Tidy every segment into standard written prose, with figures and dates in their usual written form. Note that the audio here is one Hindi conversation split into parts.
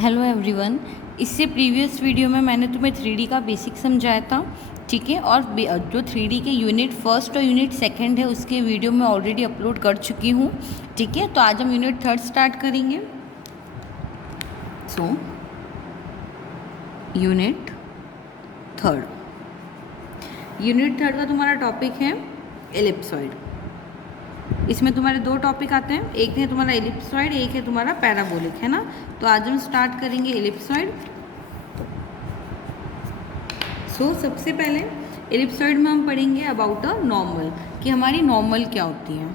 Hello everyone. इससे प्रीवियस वीडियो में मैंने तुम्हें 3D का बेसिक समझाया था, ठीक है। और जो 3D के यूनिट फर्स्ट और यूनिट सेकंड है उसके वीडियो मैं ऑलरेडी अपलोड कर चुकी हूँ, ठीक है। तो आज हम यूनिट थर्ड स्टार्ट करेंगे। सो यूनिट थर्ड का तुम्हारा टॉपिक है एलिप्सॉइड। इसमें तुम्हारे दो टॉपिक आते हैं, एक है तुम्हारा एलिप्सॉइड, एक है तुम्हारा पैराबोलिक, है ना। तो आज हम स्टार्ट करेंगे एलिप्सॉइड। सबसे पहले एलिप्सॉइड में हम पढ़ेंगे अबाउट अ नॉर्मल, कि हमारी नॉर्मल क्या होती है।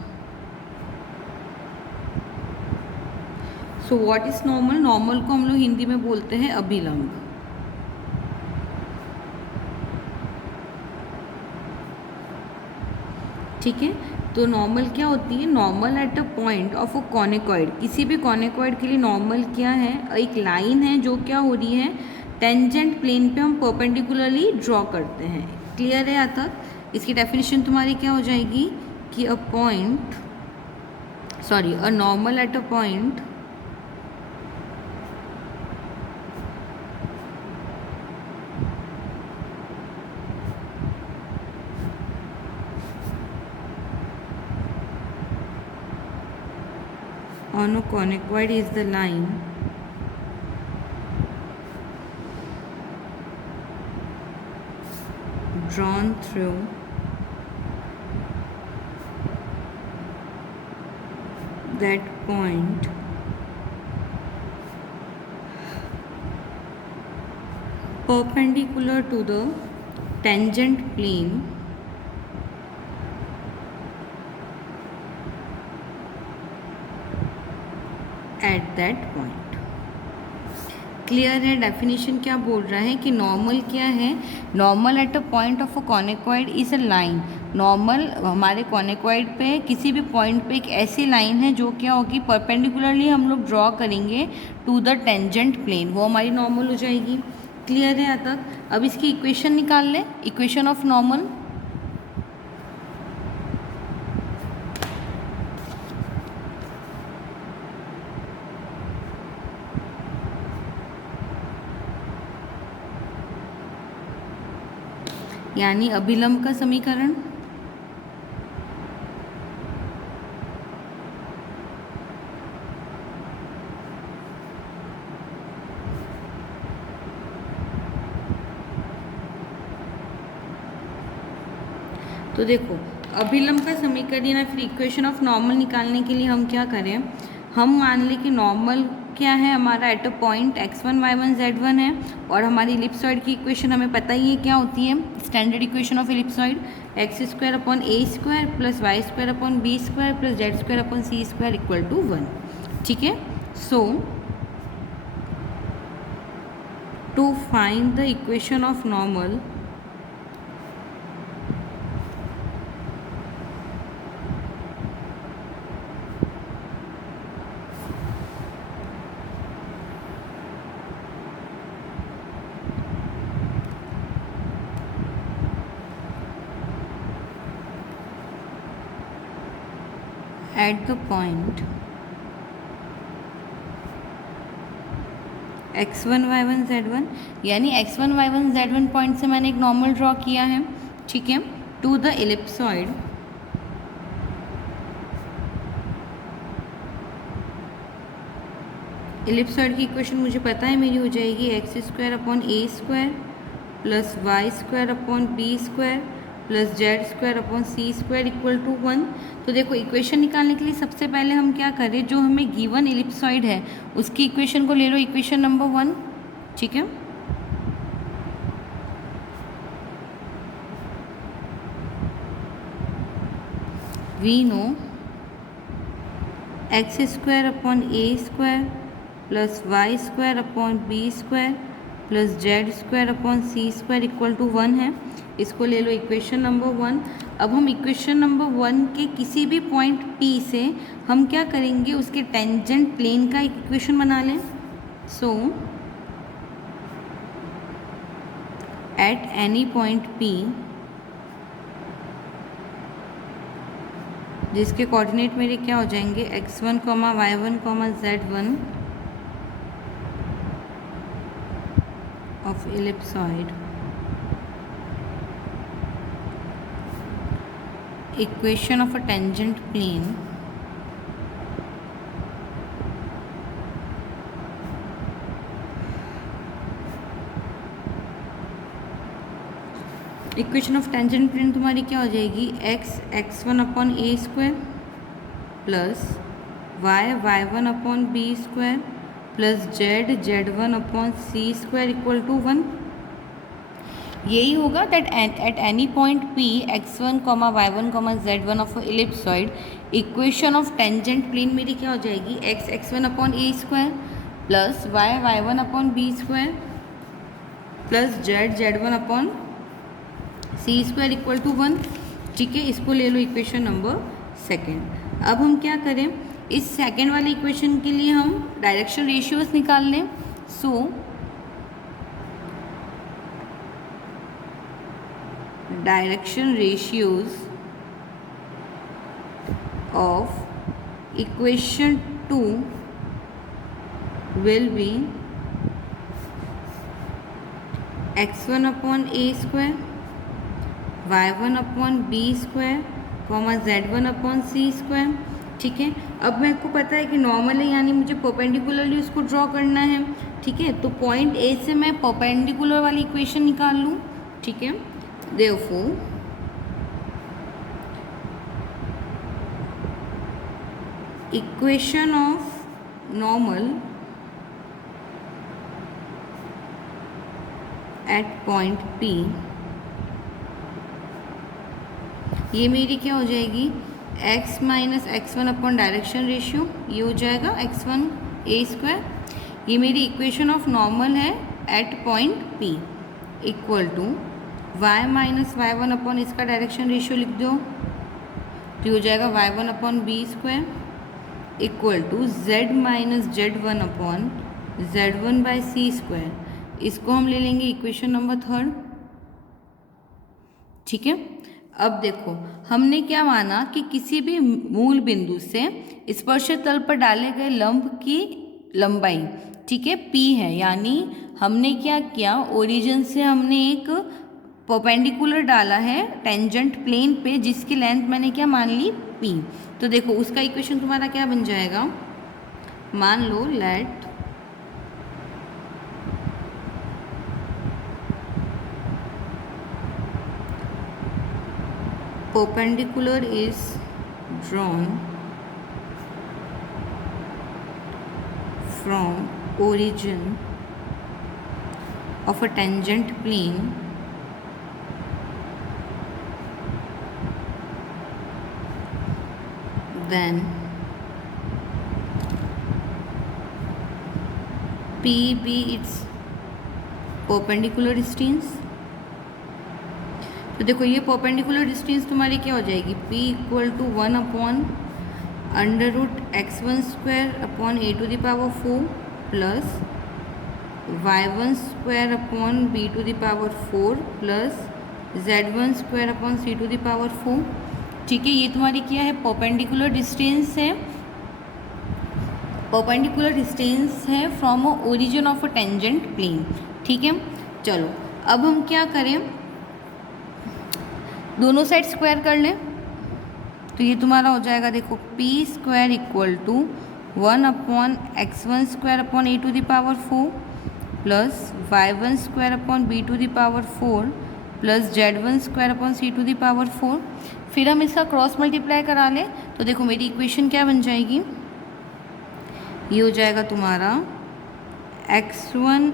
What is normal? नॉर्मल को हम लोग हिंदी में बोलते हैं अभिलंब, ठीक है। तो नॉर्मल क्या होती है? Normal at a point of a conicoid. किसी भी कॉनिकॉइड के लिए नॉर्मल क्या है? एक लाइन है जो क्या हो रही है, टेंजेंट प्लेन पे हम परपेंडिकुलरली ड्रॉ करते हैं। क्लियर है यहाँ तक? इसकी डेफिनेशन तुम्हारी क्या हो जाएगी कि a normal at a point on a conicoid is the line drawn through that point perpendicular to the tangent plane at that point। Clear है? डेफिनेशन क्या बोल रहा है कि नॉर्मल क्या है? Normal at a point of a conicoid is a line. Normal हमारे कॉनिकॉइड पे किसी भी पॉइंट पे एक ऐसी लाइन है जो क्या होगी, परपेंडिकुलरली हम लोग ड्रॉ करेंगे टू द टेंजेंट प्लेन, वो हमारी नॉर्मल हो जाएगी। क्लियर है यहाँ तक? अब इसकी इक्वेशन निकाल लें, इक्वेशन ऑफ नॉर्मल। यानी अभिलंब का समीकरण। तो देखो, अभिलंब का समीकरण या फिर इक्वेशन ऑफ नॉर्मल निकालने के लिए हम क्या करें, हम मान लें कि नॉर्मल क्या है हमारा, eight a point x1 y1 z1 है। और हमारी इलिप्सॉइड की इक्वेशन हमें पता ही है क्या होती है, standard equation of ellipsoid x² upon a² plus y² upon b² plus z² upon c² equal to 1, ठीक है। So to find the equation of normal at the point x1 y1 z1, यानी x1 y1 z1 पॉइंट से मैंने एक नॉर्मल ड्रॉ किया है, ठीक है, टू द एलिप्सॉइड एलिप्सॉइड की इक्वेशन मुझे पता है, मेरी हो जाएगी x² upon a² plus y² upon b² plus z² upon c² equal to 1। तो देखो, इक्वेशन निकालने के लिए सबसे पहले हम क्या करें, जो हमें गिवन एलिप्सॉइड है उसकी इक्वेशन को ले लो, इक्वेशन नंबर 1, ठीक है। We know x² upon a² plus y² upon b² plus z² upon c² equal to 1 है। इसको ले लो इक्वेशन नंबर 1। अब हम इक्वेशन नंबर 1 के किसी भी पॉइंट P से हम क्या करेंगे, उसके टेंजेंट प्लेन का एक इक्वेशन बना लें। सो एट एनी पॉइंट P जिसके कोऑर्डिनेट मेरे क्या हो जाएंगे, x1, y1, z1 of ellipsoid, equation of a tangent plane, equation of tangent plane तुम्हारी क्या हो जाएगी, x1 upon a square plus y1 upon b square plus z1 upon c square equal to 1। यही होगा that at any point p x1, y1, z1 of ellipsoid equation of tangent plane मेरी क्या हो जाएगी, x1 upon a square plus y1 upon b square plus z1 upon c square equal to 1। ठीक है, इसको ले लो इक्वेशन नंबर सेकेंड। अब हम क्या करें, इस सेकेंड वाली इक्वेशन के लिए हम डायरेक्शन रेशियोज निकाल लें। So direction ratios of equation 2 will be x1 upon a square, y1 upon b square, z1 upon c square. ठीक है, अब मेरे को पता है कि नॉर्मल है, यानी मुझे परपेंडिकुलरली उसको ड्रॉ करना है। ठीक है, तो पॉइंट ए से मैं परपेंडिकुलर वाली इक्वेशन निकाल लूँ। ठीक है, therefore equation of normal at point P, ये मेरी क्या हो जाएगी, x minus x1 upon direction ratio, ये हो जाएगा x1 ए स्क्वायर। ये मेरी इक्वेशन ऑफ नॉर्मल है at point P equal to y minus y1 upon इसका डायरेक्शन रेशियो लिख दो, तो हो जाएगा y1 upon b square equal to z minus z1 upon z1 by c square. इसको हम ले लेंगे इक्वेशन नंबर थर्ड। ठीक है, अब देखो हमने क्या माना कि किसी भी मूल बिंदु से स्पर्शक तल पर डाले गए लंब की लंबाई, ठीक है, p है। यानी हमने क्या किया, ओरिजिन से हमने एक परपेंडिकुलर डाला है टेंजेंट प्लेन पे, जिसकी लेंथ मैंने क्या मान ली, p। तो देखो उसका इक्वेशन तुम्हारा क्या बन जाएगा, मान लो late perpendicular is drawn from origin of a tangent plane then P be its perpendicular distance। तो देखो ये परपेंडिकुलर डिस्टेंस तुम्हारी क्या हो जाएगी, p equal to 1 upon under root x1 square upon a to the power 4 plus y1 square upon b to the power 4 plus z1 square upon c to the power 4। ठीक है, ये तुम्हारी क्या है, परपेंडिकुलर डिस्टेंस है, परपेंडिकुलर डिस्टेंस है from origin of a tangent plane. ठीक है, चलो अब हम क्या करें, दोनों साइड स्क्वायर कर लें। तो ये तुम्हारा हो जाएगा, देखो p square equal to 1 upon x1 square upon a to the power 4 plus y1 square upon b to the power 4 plus z1 square upon c to the power 4। फिर हम इसका क्रॉस मल्टीप्लाई करा लें, तो देखो मेरी इक्वेशन क्या बन जाएगी, ये हो जाएगा तुम्हारा x1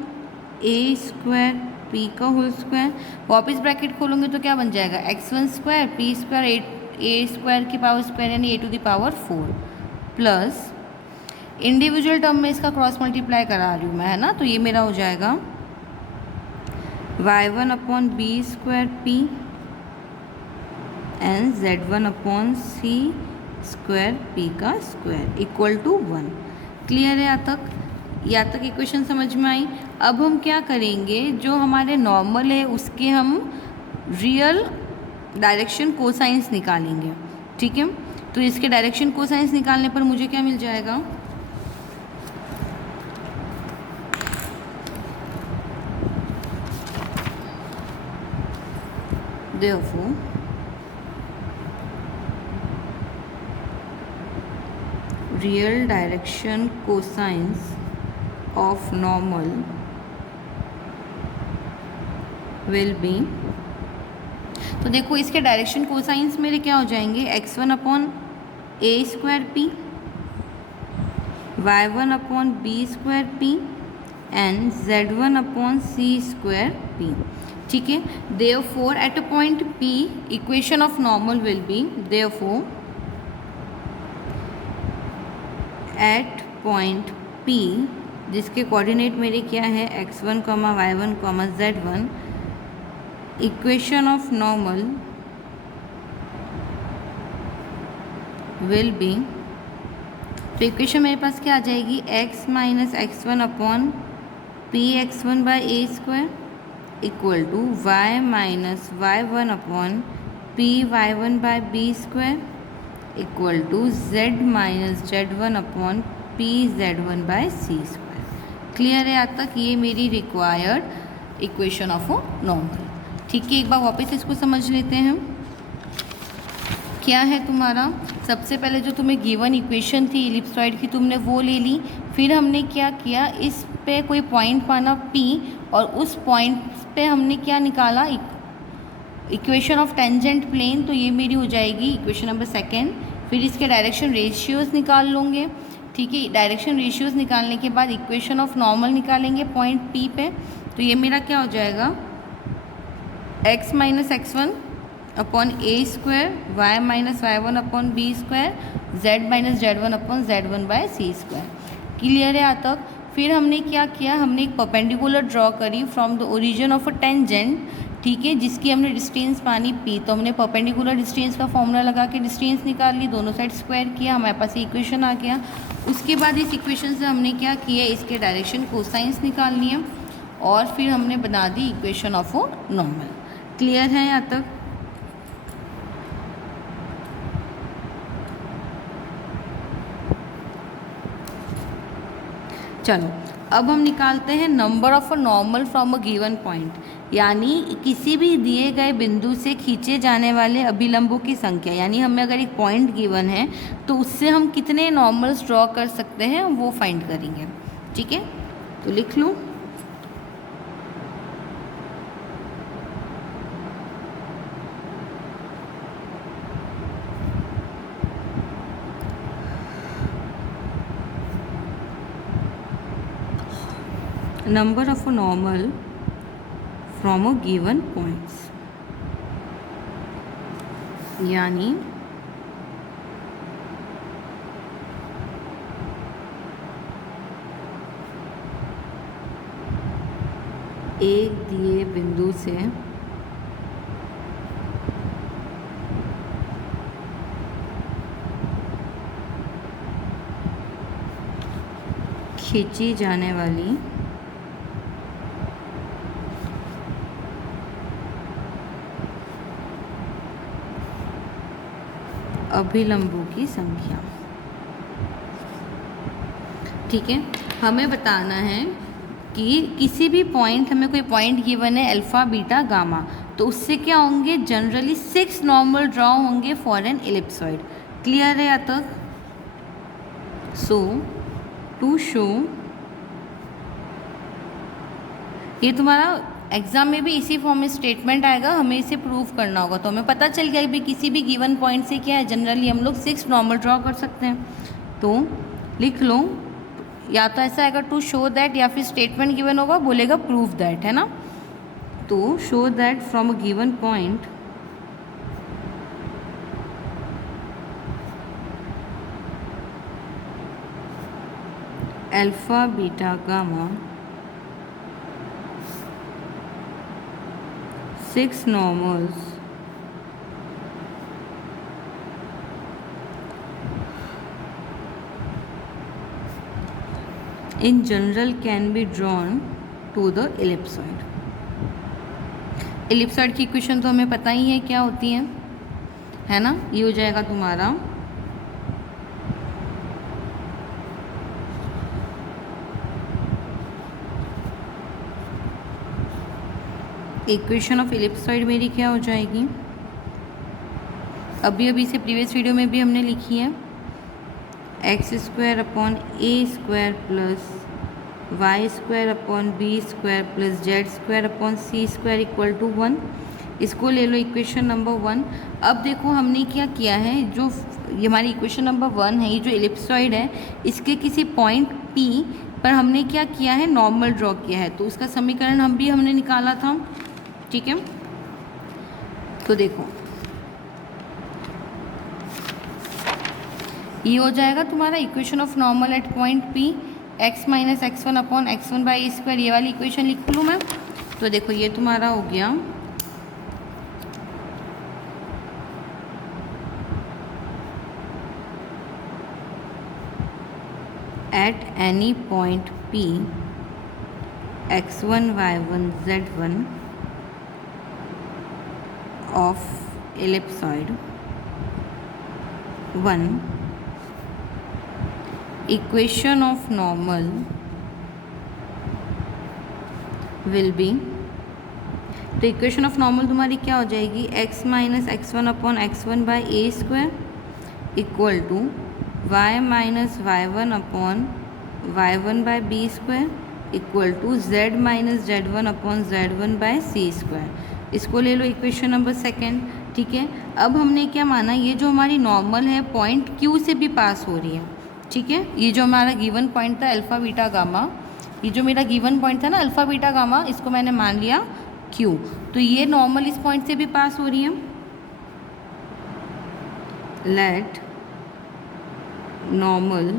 a स्क्वायर p का होल स्क्वायर, वापस ब्रैकेट खोलोगे तो क्या बन जाएगा, x1 square p square a square की पावर स्क्वायर यानी a to the power 4 plus individual term में इसका क्रॉस मल्टीप्लाई करा रही हूँ मैं, है ना। तो ये मेरा हो जाएगा y1 upon b square p and z1 upon c square p का स्क्वायर इक्वल टू 1। क्लियर है यहाँ तक इक्वेशन समझ में आई। अब हम क्या करेंगे, जो हमारे नॉर्मल है उसके हम रियल डायरेक्शन कोसाइंस निकालेंगे। ठीक है, तो इसके डायरेक्शन कोसाइंस निकालने पर मुझे क्या मिल जाएगा, therefore real direction cosines of normal will be, तो देखो इसके डायरेक्शन कोसाइंस मेरे क्या हो जाएंगे, x1 upon a square p, y1 upon b square p and z1 upon c square p. ठीक है, therefore at a point P equation of normal will be, therefore at point P जिसके कोऑर्डिनेट मेरे क्या है x1, y1, z1, equation of normal will be, तो इक्वेशन मेरे पास क्या आ जाएगी, x minus x1 upon p x1 by a square equal to y minus y1 upon P y1 by b square equal to z minus z1 upon p z1 by c square. Clear है आज तक, ये मेरी रिक्वायर्ड इक्वेशन ऑफ नॉर्मल। ठीक है, एक बार वापस इसको समझ लेते हैं। क्या है तुम्हारा, सबसे पहले जो तुम्हें गिवन इक्वेशन थी इलिप्सॉइड की तुमने वो ले ली, फिर हमने क्या किया, इस पे कोई पॉइंट पाना P और उस पॉइंट पे हमने क्या निकाला, इक्वेशन ऑफ टेंजेंट प्लेन, तो ये मेरी हो जाएगी इक्वेशन नंबर सेकेंड। फिर इसके डायरेक्शन रेशियोज निकाल लोगे। ठीक है, डायरेक्शन रेशियोज निकालने के बाद इक्वेशन ऑफ नॉर्मल निकालेंगे पॉइंट P पे, तो ये मेरा क्या हो जाएगा, x minus x1 upon a square, y minus y1 upon b square, z minus z1 upon z1 by c square. Clear है आज तक। फिर हमने क्या किया, हमने एक परपेंडिकुलर ड्रॉ करी from the origin of a tangent, ठीक है, जिसकी हमने डिस्टेंस पानी P, तो हमने परपेंडिकुलर डिस्टेंस का फॉर्मूला लगा के डिस्टेंस निकाल ली, दोनों साइड स्क्वायर किया, हमारे पास ये इक्वेशन आ गया। उसके बाद इस इक्वेशन से हमने क्या किया, इसके डायरेक्शन कोसाइंस निकाल लिए और फिर हमने बना the equation of normal. Clear है यहाँ तक। चलो अब हम निकालते हैं number of a normal from a given point, यानी किसी भी दिए गए बिंदु से खींचे जाने वाले अभिलंबों की संख्या, यानी हमें अगर एक पॉइंट गिवन है तो उससे हम कितने नॉर्मल्स ड्रॉ कर सकते हैं वो फाइंड करेंगे। ठीक है, तो लिख लूँ, number of a normal from a given points, यानी एक दिए बिंदु से खींची जाने वाली अभिलंबों की संख्या। ठीक है, हमें बताना है कि किसी भी पॉइंट, हमें कोई पॉइंट गिवन है अल्फ़ा बीटा गामा, तो उससे क्या होंगे, जनरली 6 नॉर्मल ड्रॉ होंगे फॉर एन इलिप्सॉइड। क्लियर है यहाँ तक। सो टू शो, ये तुम्हारा एग्जाम में भी इसी फॉर्म में स्टेटमेंट आएगा, हमें इसे प्रूव करना होगा, तो हमें पता चल गया कि किसी भी गिवन पॉइंट से क्या है, जनरली हम लोग 6 नॉर्मल ड्रॉ कर सकते हैं। तो लिख लो, या तो ऐसा आएगा टू शो दैट, या फिर स्टेटमेंट गिवन होगा बोलेगा प्रूव दैट, है ना। तो show that from a given point alpha beta gamma 6 normals in general can be drawn to the ellipsoid। Ellipsoid की इक्वेशन तो हमें पता ही है क्या होती है ना। ये हो जाएगा तुम्हारा इक्वेशन ऑफ इलिप्सॉइड मेरी क्या हो जाएगी, अभी से प्रीवियस वीडियो में भी हमने लिखी है, x square upon a square plus y square upon b square plus z square upon c square equal to 1। इसको ले लो इक्वेशन नंबर 1। अब देखो हमने क्या किया है, जो ये हमारी इक्वेशन नंबर 1 है, ये जो इलिप्सॉइड है इसके किसी पॉइंट P पर हमने क्या किया है, नॉर्मल ड्रॉ किया है, तो उसका समीकरण हमने निकाला था। ठीक है, तो देखो ये हो जाएगा तुम्हारा equation of normal at point P, x minus x one upon x1 by a square, ये वाली इक्वेशन लिख लूँ मैं। तो देखो ये तुम्हारा हो गया at any point P x1 y1 z1 of ellipsoid 1, equation of normal will be, तो इक्वेशन ऑफ नॉर्मल तुम्हारी क्या हो जाएगी, x minus x one upon x1 by a square equal to y minus y1 upon y1 by b square equal to z minus z1 upon z1 by c square. इसको ले लो इक्वेशन नंबर 2। ठीक है, अब हमने क्या माना, ये जो हमारी नॉर्मल है पॉइंट Q से भी पास हो रही है। ठीक है, ये जो हमारा गिवन पॉइंट था अल्फ़ा बीटा गामा, ये जो मेरा गिवन पॉइंट था ना अल्फ़ा बीटा गामा, इसको मैंने मान लिया Q, तो ये नॉर्मल इस पॉइंट से भी पास हो रही है। Let normal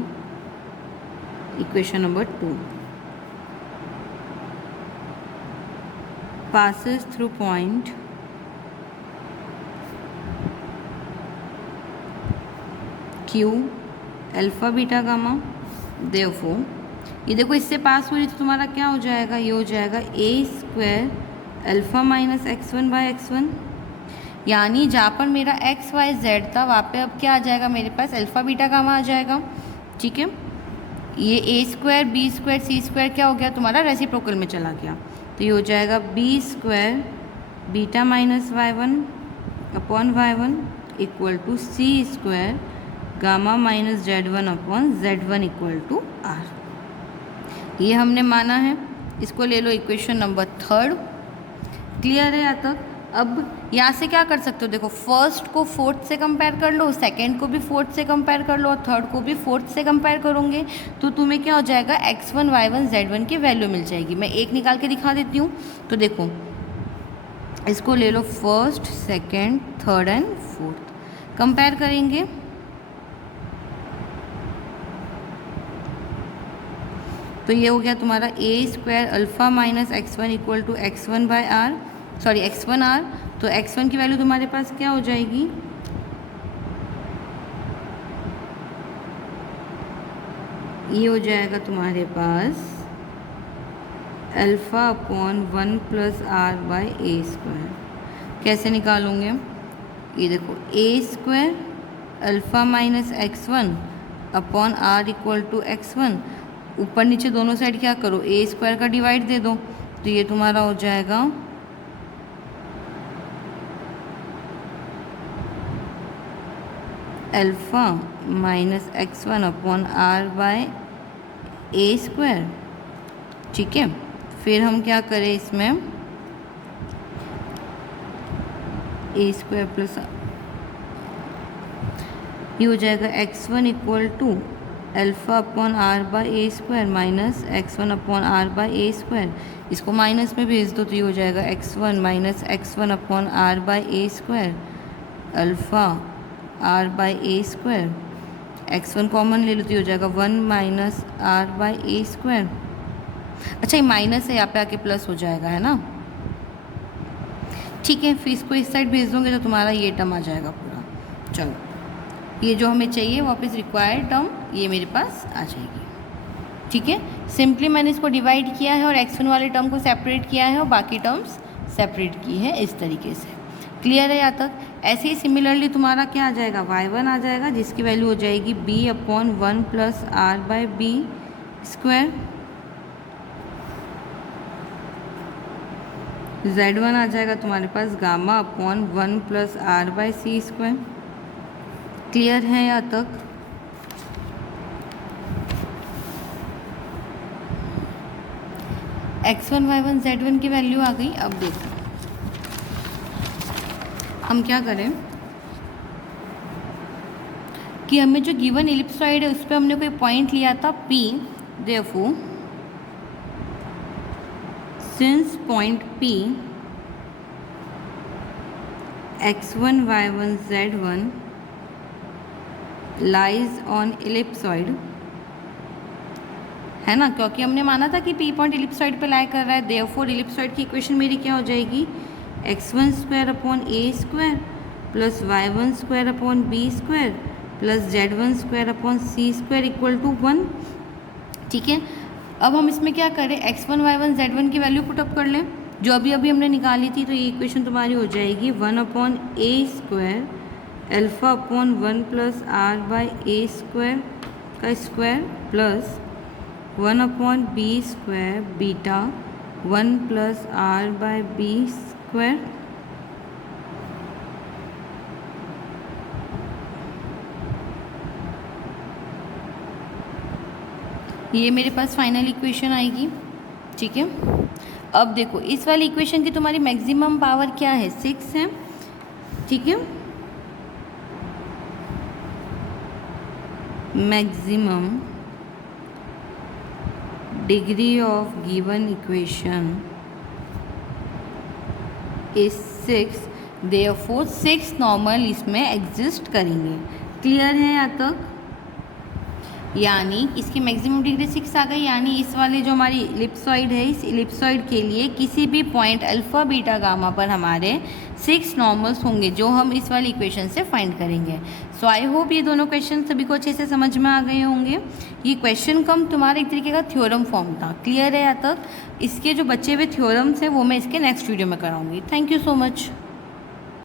equation number 2 passes through point Q alpha beta gamma, therefore ये देखो इससे पास हो रही तो तुम्हारा क्या हो जाएगा, ये हो जाएगा a square alpha minus x1 by x1, यानी जहाँ पर मेरा x y z था वहाँ पे अब क्या आ जाएगा मेरे पास, अल्फ़ा बीटा गामा आ जाएगा। ठीक है, ये ए स्क्वायर बी स्क्वायर सी स्क्वायर क्या हो गया तुम्हारा, रेसिप्रोकल में चला गया, तो ये हो जाएगा b square beta minus y1 upon y1 equal to c square gamma minus z1 upon z1 equal to r। ये हमने माना है, इसको ले लो इक्वेशन नंबर 3। क्लियर है यहाँ तक। अब यहाँ से क्या कर सकते हो, देखो फर्स्ट को फोर्थ से कंपेयर कर लो, सेकंड को भी फोर्थ से कंपेयर कर लो और थर्ड को भी फोर्थ से कंपेयर करोगे तो तुम्हें क्या हो जाएगा, x1 y1 z1 की वैल्यू मिल जाएगी। मैं एक निकाल के दिखा देती हूँ। तो देखो इसको ले लो first second third and fourth, compare करेंगे तो ये हो गया तुम्हारा a square alpha minus x1 equal to x1 by r, sorry x1 r, तो x1 की वैल्यू तुम्हारे पास क्या हो जाएगी, ये हो जाएगा तुम्हारे पास alpha upon 1 plus r by a square. कैसे निकालोगे, ये देखो a square alpha minus x1 upon r equal to x1, ऊपर नीचे दोनों साइड क्या करो, ए स्क्वायर का डिवाइड दे दो, तो ये तुम्हारा हो जाएगा alpha minus x1 upon r by a square. ठीक है, फिर हम क्या करें इसमें, ए स्क्वायर प्लस ये हो जाएगा x1 equal to alpha upon r by a square minus x1 upon r by a square, इसको माइनस में भेज दो तो ये हो जाएगा x1 minus x1 upon r by a square alpha r by a square, x1 common ले लो तो ये हो जाएगा 1 minus r by a square. अच्छा ये माइनस है, यहाँ पे आके प्लस हो जाएगा, है ना। ठीक है, फिर इसको इस साइड भेज दोगे तो तुम्हारा ये टर्म आ जाएगा पूरा। चलो ये जो हमें चाहिए वापस रिक्वायर्ड टर्म ये मेरे पास आ जाएगी। ठीक है, सिंपली मैंने इसको डिवाइड किया है और x1 वाले टर्म को सेपरेट किया है और बाकी टर्म्स सेपरेट की है इस तरीके से। क्लियर है यहाँ तक। ऐसे ही सिमिलरली तुम्हारा क्या आ जाएगा, y1 आ जाएगा जिसकी वैल्यू हो जाएगी b upon 1 plus r by b square Z1 आ जाएगा तुम्हारे पास gamma upon 1 plus r by c square. Clear है यहाँ तक? x1 y1 z1 की वैल्यू आ गई। अब देखो हम क्या करें कि हमें जो गिवन एलिप्सॉइड है उस पर हमने कोई पॉइंट लिया था P, therefore since point P x1 y1 z1 lies on ellipsoid, है ना, क्योंकि हमने माना था कि P पॉइंट एलिप्सॉइड पे लाई कर रहा है, देयरफॉर एलिप्सॉइड की इक्वेशन मेरी क्या हो जाएगी, x1 square upon a square plus y1 square upon b square plus z1 square upon c square equal to 1। ठीक है, अब हम इसमें क्या करें, x1 y1 z1 की वैल्यू पुटअप कर लें जो अभी अभी हमने निकाली थी। तो ये इक्वेशन तुम्हारी हो जाएगी 1 upon a square alpha upon 1 plus r by a square का square plus 1 upon b square beta 1 plus r by b square. ये मेरे पास फाइनल इक्वेशन आएगी। ठीक है, अब देखो इस वाली इक्वेशन की तुम्हारी मैक्सिमम पावर क्या है, 6 है। ठीक है, maximum degree of given equation is 6, therefore 6 normal इसमें एग्जिस्ट करेंगे। क्लियर है यहाँ तक? यानी इसकी मैक्सिमम डिग्री 6 आ गई, यानी इस वाले जो हमारी इलिप्सॉइड है, इस इलिप्सॉइड के लिए किसी भी पॉइंट अल्फ़ा बीटा गामा पर हमारे 6 नॉर्मल्स होंगे जो हम इस वाली इक्वेशन से फाइंड करेंगे। सो आई होप ये दोनों क्वेश्चन सभी को अच्छे से समझ में आ गए होंगे। ये क्वेश्चन कम तुम्हारा एक तरीके का थ्योरम फॉर्म था। क्लियर है यहाँ तक? इसके जो बचे हुए थ्योरम्स हैं वो मैं इसके नेक्स्ट वीडियो में कराऊंगी। Thank you so much.